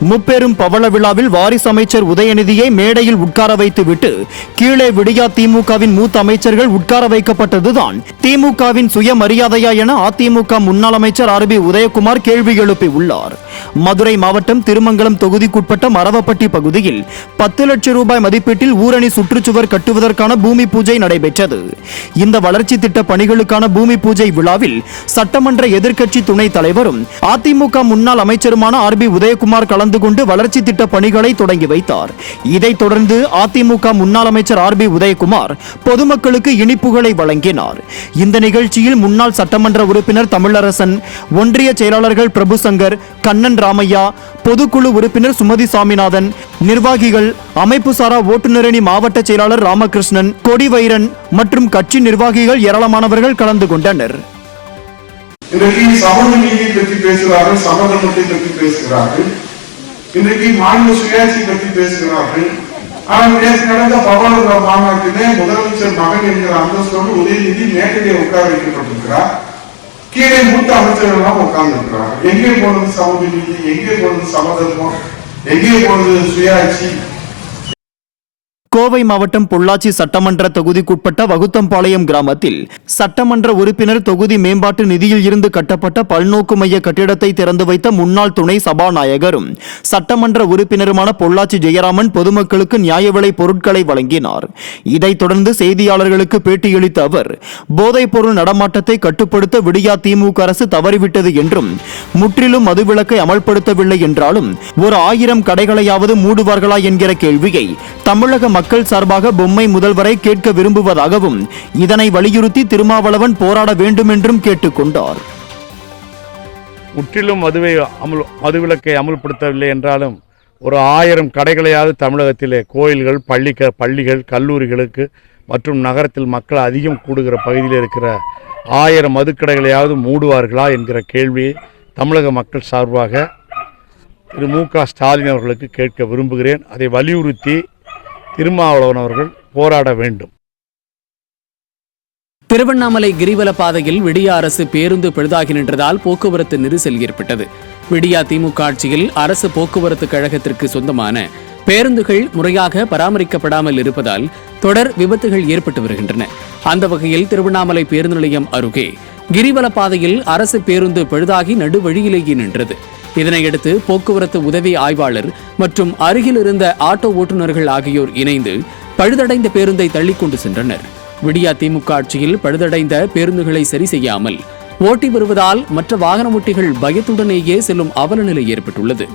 முப்பெரும் பவள விழாவில் வாரிசு அமைச்சர் உதயநிதியை மேடையில் உட்கார வைத்துவிட்டு கீழே விடியா திமுகவின் மூத்த அமைச்சர்கள் உட்கார வைக்கப்பட்டதுதான். திமுகவின் சுயமரியாதையா என அதிமுக முன்னாள் அமைச்சர் ஆர் பி உதயகுமார் கேள்வி எழுப்பியுள்ளார். மதுரை மாவட்டம் திருமங்கலம் தொகுதிக்குட்பட்ட மரவப்பட்டி பகுதியில் பத்து லட்சம் ரூபாய் மதிப்பீட்டில் ஊரணி சுற்றுச்சுவர் கட்டுவதற்கான பூமி பூஜை நடைபெற்றது. இந்த வளர்ச்சி திட்ட பணிகளுக்கான பூமி பூஜை விழாவில் சட்டமன்ற எதிர்க்கட்சி துணைத் தலைவரும் அதிமுக முன்னாள் அமைச்சருமான ஆர் பி உதயகுமார் கலந்து கொண்டு வளர்ச்சி திட்ட பணிகளை தொடங்கி வைத்தார். இதைத் தொடர்ந்து அதிமுக முன்னாள் அமைச்சர் ஆர் பி உதயகுமார் பொதுமக்களுக்கு இனிப்புகளை வழங்கினார். இந்த நிகழ்ச்சியில் முன்னாள் சட்டமன்ற உறுப்பினர் தமிழரசன் ஒன்றிய செயலாளர்கள் பிரபு சங்கர் கண்ணன் ராமையா பொதுக்குழு உறுப்பினர் சுமதி சாமிநாதன் நிர்வாகிகள் அமைப்பு சாரா ஓட்டுநரணி மாவட்ட செயலாளர் ராமகிருஷ்ணன் கொடிவைரன் மற்றும் கட்சி நிர்வாகிகள் ஏராளமானவர்கள் கலந்து கொண்டனர். இன்றைக்கு சமூக நீதியை பற்றி பேசுகிறார்கள் சமதர்மத்தை பற்றி பேசுகிறார்கள். இன்றைக்கு மாநில சுயாட்சி பற்றி பேசுகிறார்கள். ஆனால் நேற்று நடந்த மாநாட்டிலே முதலமைச்சர் மகன் என்கிற அந்தஸ்தோடு உதயநிதி மேடையிலே உட்கார வைக்கப்பட்டிருக்கிறார். கீழே மூத்த அமைச்சர்கள் எல்லாம் உட்கார்ந்து இருக்கிறார் எங்கே போனது சமூக நீதி? எங்கே போனது சமதர்மம்? எங்கே போனது சுயாட்சி? கோவை மாவட்டம் பொள்ளாச்சி சட்டமன்ற தொகுதிக்குட்பட்ட வகுத்தம்பாளையம் கிராமத்தில் சட்டமன்ற உறுப்பினர் தொகுதி மேம்பாட்டு நிதியில் இருந்து கட்டப்பட்ட பல்நோக்கு மைய கட்டிடத்தை திறந்து வைத்த முன்னாள் துணை சபாநாயகரும் சட்டமன்ற உறுப்பினருமான பொள்ளாச்சி ஜெயராமன் பொதுமக்களுக்கு நியாய விலை பொருட்களை வழங்கினார். இதைத் தொடர்ந்து செய்தியாளர்களுக்கு பேட்டியளித்த அவர் போதைப் பொருள் நடமாட்டத்தை கட்டுப்படுத்த விடியா திமுக அரசு தவறிவிட்டது என்றும் முற்றிலும் மதுவிலக்கை அமல்படுத்தவில்லை என்றாலும் ஒரு ஆயிரம் கடைகளையாவது மூடுவார்களா என்கிற கேள்வியை தமிழக மக்கள் மக்கள் சார்பாக பொம்மை முதல்வரை கேட்க விரும்புவதாகவும் இதனை வலியுறுத்தி திருமாவளவன் போராட வேண்டும் என்றும் கேட்டுக்கொண்டார். முற்றிலும் மதுவை அமுல் மதுவிலக்கை அமுல்படுத்தவில்லை என்றாலும் ஒரு ஆயிரம் கடைகளையாவது தமிழகத்திலே கோயில்கள் பள்ளிக்க பள்ளிகள் கல்லூரிகளுக்கு மற்றும் நகரத்தில் மக்கள் அதிகம் கூடுகிற பகுதியில் இருக்கிற ஆயிரம் மதுக்கடைகளையாவது மூடுவார்களா என்கிற கேள்வியை தமிழக மக்கள் சார்பாக திரு மு க ஸ்டாலின் அவர்களுக்கு கேட்க விரும்புகிறேன். அதை வலியுறுத்தி திருமாவளவன் அவர்கள் போராட வேண்டும். திருவண்ணாமலை கிரிவல பாதையில் விடிய அரசு பேருந்து பழுதாகி நின்றதால் போக்குவரத்து நெரிசல் ஏற்பட்டது. விடியா திமுக ஆட்சியில் அரசு போக்குவரத்து கழகத்திற்கு சொந்தமான பேருந்துகள் முறையாக பராமரிக்கப்படாமல் இருப்பதால் தொடர் விபத்துகள் ஏற்பட்டு வருகின்றன. அந்த வகையில் திருவண்ணாமலை பேருந்து நிலையம் அருகே கிரிவல பாதையில் அரசு பேருந்து பழுதாகி நடுவழியிலேயே நின்றது. இதனையடுத்து போக்குவரத்து உதவி ஆய்வாளர் மற்றும் அருகில் இருந்த ஆட்டோ ஓட்டுநர்கள் ஆகியோர் இணைந்து பழுதடைந்த பேருந்தை தள்ளிக்கொண்டு சென்றனர். விடியா திமுக ஆட்சியில் பழுதடைந்த பேருந்துகளை சரி செய்யாமல் ஓட்டி வருவதால் மற்ற வாகன ஓட்டிகள் பயத்துடனேயே செல்லும் அவல நிலை ஏற்பட்டுள்ளது.